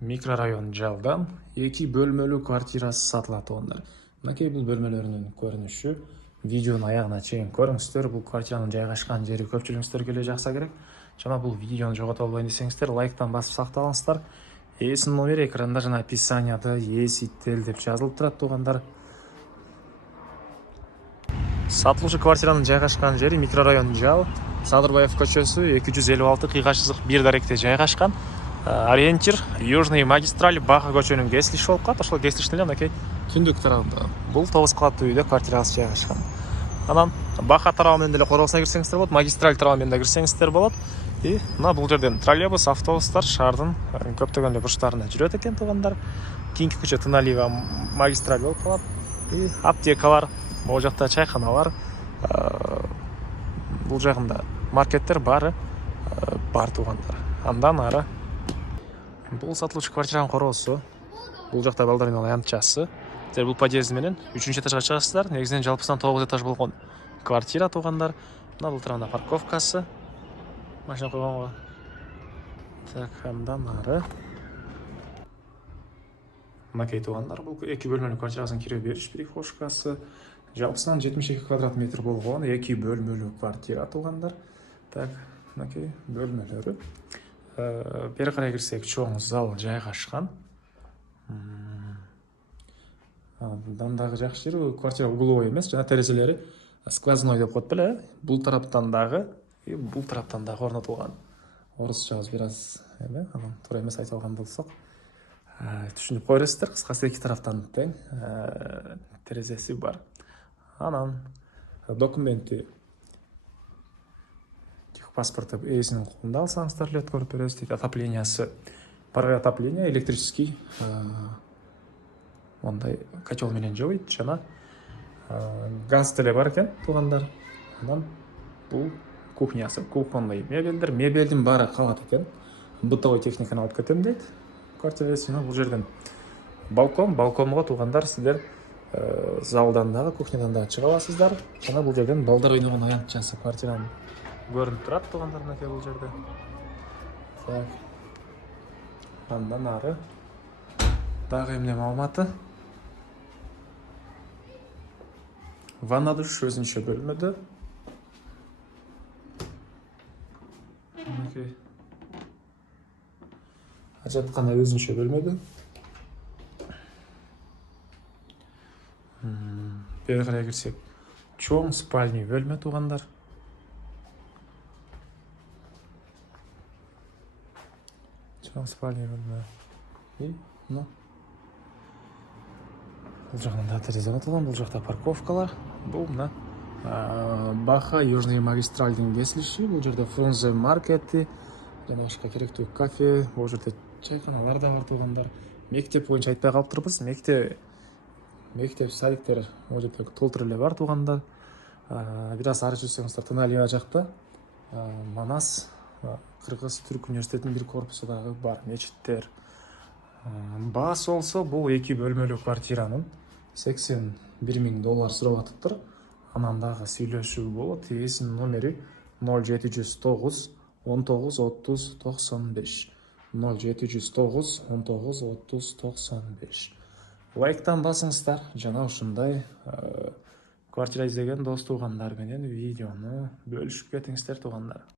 Микрорайон жалдан 2 бөлмөлүү квартирасы сатылат туугандар. Мынакей бул бөлмөлөрүнүн көрүнүшү. Видеонун аягына чейин көрүңүздөр. Бул квартиранын жайгашкан жери көпчүлүгүңүздөргө эле жакса керек. Жана бул видеону жогото албайын десеңиздер, лайктан басып сакталыңыздар. Ээсинин номери экранда жана описанияда ээсител деп жазылып турат туугандар. Сатылуучу квартиранын жайгашкан жери микрорайон Жал, Садырбаев көчөсү 256-1 даректе жайгашкан. Ориентир Южный магистраль Баха көчөнүн кесилиши болуп калат. Ошол кесилиштин эле мынакей түндүк тарабында. Бул 9 кабаттуу үйдө квартирасы жайгашкан. Анан Баха тарабы менен деле коросуна кирсеңиздер болот, магистраль тарабы менен да кирсеңиздер болот. И мына бул жерден троллейбус, автобустар шаардын көптөгөн эле бурчтарына жүрөт экен туугандар. Кийинки көчө Тыналиева магистраль болуп калат. И аптекалар, могу жакта чайканалар, бул жагында маркеттер баары бар туугандар. Андан ары бул сатылуучу квартиранын короосу. Бул жакта балдар ойногон аянтчасы. Силер бул подъезд менен 3-этажга чыгасыздар. Негизинен жалпысынан 9 этаж болгон квартира туугандар. Мына бул тарабында парковкасы. Машина койгонго. Так, андан ары мынакей туугандар, бул 2 бөлмөлүү квартирасынын кире бериш прихожкасы. Жалпысынан 72 квадрат метр болгон 2 бөлмөлүү квартира туугандар. Так, мынакей бөлмөлөрү. Бери карай кирсек, чоң зал жайгашкан. Андан дагы жакшы жери квартира угловой эмес, жана терезелери сквозной деп коет беле. Бул тараптан дагы, бул тараптан дагы орнотулган. Орусчабыз бир аз эме, анан туура эмес айтып алган болсок, түшүнүп койрсуздар. Кыскасы 2 тараптан тең терезеси бар. Анан документи паспорты ээсинин колунда алсаңыздар эле көрүп беребиз. Дейт отоплениясы, паровой отопление, электрический мондай котел менен жабыйт, жана газ деле бар экен туугандар. Анан бул кухнясы, кухонный мебелдер, мебелдин баары калат экен. Бытовой техниканы алып кетем дейт квартира ээси. Бул жерден балконго туугандар сиздер залдан дагы, кухнядан дагы чыга аласыздар. Жана бул жерден балдар ойногон аянтчасы квартиранын көрүнүп турат туугандар, мынакей бул жерде. Так. Андан ары дагы эмне маалыматы? Ванна душ өзүнчө бөлмөдө. Мынакей ажаткана өзүнчө бөлмөдө. Бери карай кирсек, чоң спальный бөлмө туугандар. Чоң спальный бөлмө. И бул жагында да терезе орнотулган, бул жакта парковкалар. Бул мына Баха Южный магистральдын кесилиши. Бул жерде Фрунзе маркети жана башка керектүү кафе, бул жерде чайканалар да бар туугандар. Мектеп боюнча айтпай калыптырбыз. Мектеп садиктер бул жерде толтура эле бар туугандар. Бир аз ары жүрсөңүздөр Тыналиева жакта Манас Кыргыз-Түрк университетинин бир корпусу дагы бар, мечиттер. Баасы болсо бул 2 бөлмөлүү квартиранын $81.000 сурап атыптыр. Анан дагы сүйлөшүү болот. Ээсинин номери 0709 19 30 95. 0709 19 30 95. Лайктан басыңыздар, жана ушундай квартира издеген дос туугандар менен видеону бөлүшүп кетиңиздер туугандар.